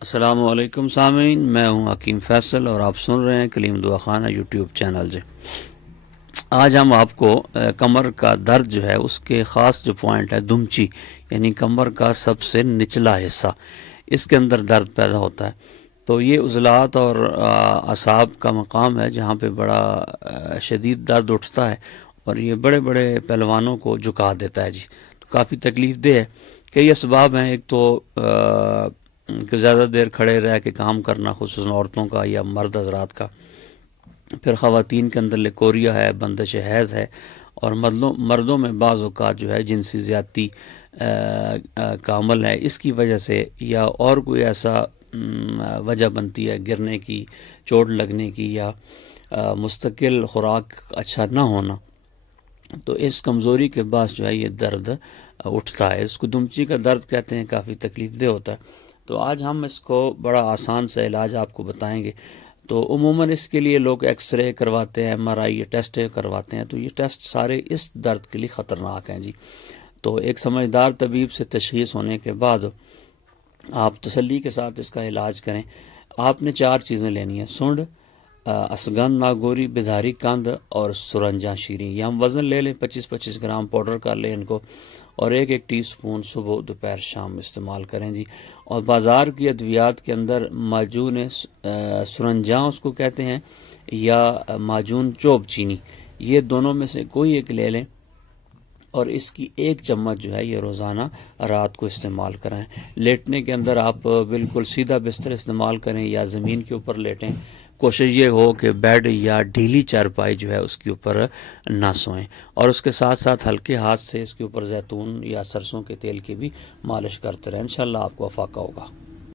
अस्सलामु अलैकुम सामीन, मैं हूं हकीम फैसल और आप सुन रहे हैं कलीम दुआ खाना यूट्यूब चैनल से। आज हम आपको कमर का दर्द जो है उसके ख़ास जो पॉइंट है दुमची यानी कमर का सबसे निचला हिस्सा, इसके अंदर दर्द पैदा होता है। तो ये उज़लात और असाब का मकाम है जहाँ पे बड़ा शदीद दर्द उठता है और ये बड़े बड़े पहलवानों को झुका देता है जी। तो काफ़ी तकलीफ़ दे है। कई असबाब हैं, एक तो कि ज़्यादा देर खड़े रह के काम करना, खुसूसन औरतों का या मर्द हजरात का। फिर ख़वातीन के अंदर लिकोरिया है, बंदिश हैज़ है, और मर्दों में बाज़ औक़ात जो है जिनसी ज़्यादती का अमल है, इसकी वजह से या और कोई ऐसा वजह बनती है गिरने की, चोट लगने की, या मुस्तकिल खुराक अच्छा ना होना, तो इस कमज़ोरी के बाद जो है ये दर्द उठता है। इसको दुमची का दर्द कहते हैं, काफ़ी तकलीफ़ दे होता है। तो आज हम इसको बड़ा आसान सा इलाज आपको बताएंगे। तो उमूमन इसके लिए लोग एक्सरे करवाते हैं, MRI ये टेस्ट करवाते हैं। तो ये टेस्ट सारे इस दर्द के लिए ख़तरनाक हैं जी। तो एक समझदार तबीब से तशख़ीस होने के बाद आप तसल्ली के साथ इसका इलाज करें। आपने 4 चीज़ें लेनी है: सूंड, असगन, नागोरी, बिधारी कंद और सुरंजा शीरी। ये हम वज़न ले लें, 25-25 ग्राम पाउडर कर लें इनको, और 1-1 टीस्पून सुबह दोपहर शाम इस्तेमाल करें जी। और बाज़ार की अद्वियात के अंदर माजून सुरंजा उसको कहते हैं, या माजून चोब चीनी, ये दोनों में से कोई एक ले लें और इसकी 1 चम्मच जो है ये रोज़ाना रात को इस्तेमाल करें। लेटने के अंदर आप बिल्कुल सीधा बिस्तर इस्तेमाल करें या ज़मीन के ऊपर लेटें। कोशिश ये हो कि बेड या ढीली चारपाई जो है उसके ऊपर ना सोएं, और उसके साथ साथ हल्के हाथ से इसके ऊपर जैतून या सरसों के तेल की भी मालिश करते रहें। इंशाअल्लाह आपको अफाका होगा।